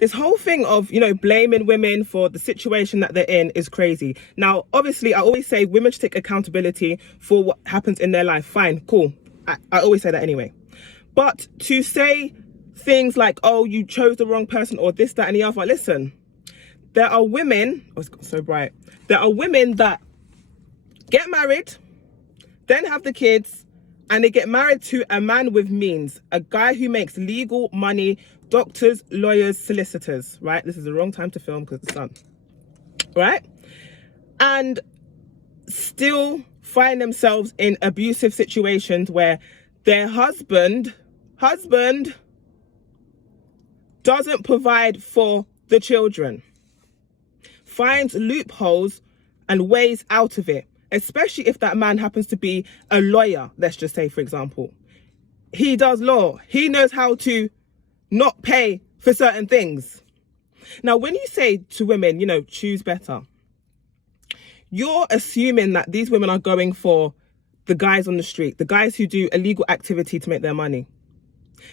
this whole thing of, blaming women for the situation that they're in is crazy. Now, obviously, I always say women should take accountability for what happens in their life. Fine, cool. I always say that anyway. But to say things like, oh, you chose the wrong person or this, that, and the other. Listen, there are women, oh, it's got so bright. There are women that get married, then have the kids, and they get married to a man with means, a guy who makes legal money, doctors, lawyers, solicitors, right? This is the wrong time to film because it's sun, right? And still find themselves in abusive situations where their husband doesn't provide for the children, finds loopholes and ways out of it, especially if that man happens to be a lawyer, let's just say, for example. He does law. He knows how to not pay for certain things. Now, when you say to women, choose better, you're assuming that these women are going for the guys on the street, the guys who do illegal activity to make their money.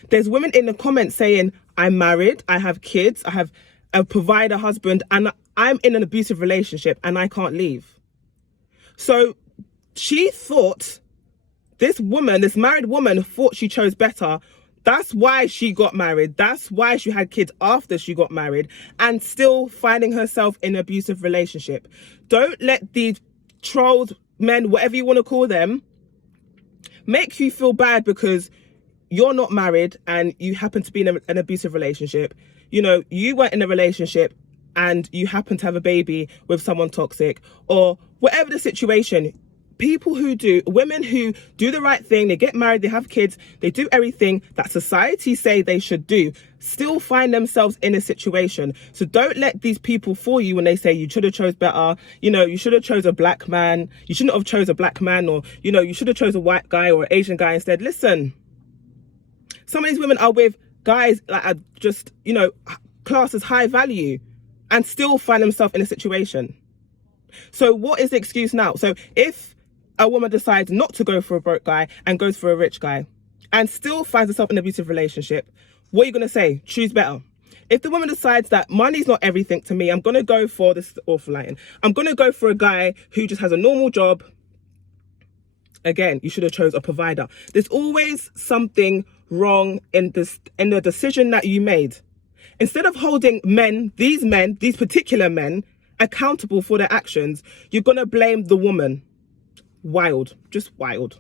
There's women in the comments saying, I'm married, I have kids, I have a provider husband, and I'm in an abusive relationship and I can't leave. So she thought, this married woman thought she chose better. That's why she got married. That's why she had kids after she got married and still finding herself in an abusive relationship. Don't let these trolls, men, whatever you want to call them, make you feel bad because you're not married and you happen to be in an abusive relationship. You weren't in a relationship and you happen to have a baby with someone toxic, or whatever the situation. Women who do the right thing, they get married, they have kids, they do everything that society say they should do, still find themselves in a situation. So don't let these people fool you when they say you should have chose better, you should have chose a black man, you shouldn't have chose a black man, or, you should have chose a white guy or an Asian guy instead. Listen, some of these women are with guys that are just, classed as high value and still find themselves in a situation. So what is the excuse now? So if a woman decides not to go for a broke guy and goes for a rich guy and still finds herself in an abusive relationship, what are you going to say? Choose better. If the woman decides that money's not everything to me, I'm going to go for this awful lighting. I'm going to go for a guy who just has a normal job. Again, you should have chose a provider. There's always something wrong in the decision that you made. Instead of holding these particular men, accountable for their actions, you're going to blame the woman. Wild, just wild.